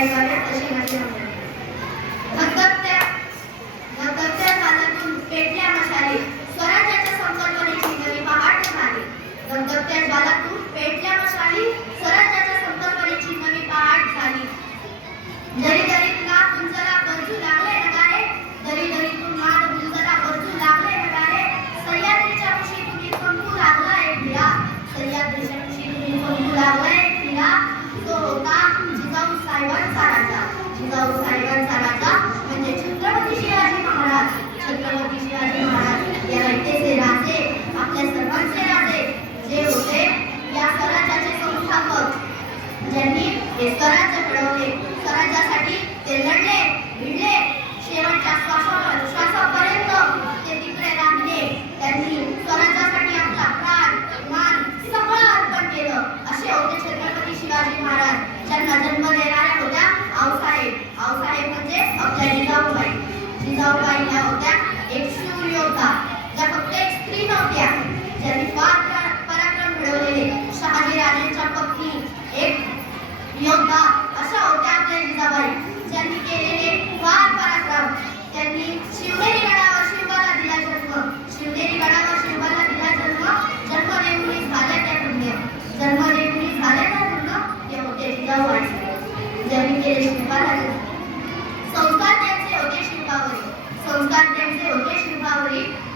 Państwa, jak to się nazywa? of जाऊ ह्या होत्या एक शूर योद्धा ज्या फक्त एक स्त्री नव्हत्या ज्यांनी फार पराक्रम मिळवलेले शहाजी राजांच्या पत्नी एक योद्धा अशा होत्या आपल्या जिजाबाई ज्यांनी केलेले फार पराक्रम त्यांनी शिवनेरी गडावर शिवबाला दिला जन्म शिवनेरी गडावर शिवबाला दिला जन्म जन्मदेवनी झाल्या त्या पुण्य जन्मदेवनी झाल्या त्या पुण्य ते होते. जिजाबाई ज्यांनी केले शिवबाला जन्म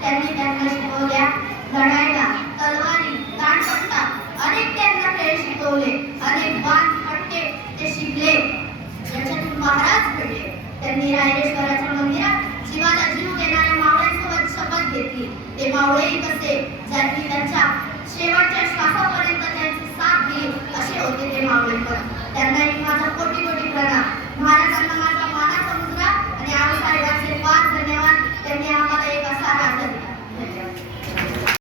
त्यांनी त्यांना शिकवल्या. लढायला तलवारी दांडपट्टा अनेक त्यांना खेळ शिकवले. अनेक बाण फटके ते शिकले. त्याच्यातून महाराज घडले. त्यांनी रायरेश्वराच्या मंदिरात शिवाला जीव देणाऱ्या मावळ्यांसोबत शपथ घेतली. ते मावळेही कसे? ज्यांनी त्यांच्या शेवटच्या श्वासापर्यंत त्यांची साथ दिली असे होते ते मावळेकर त्यांना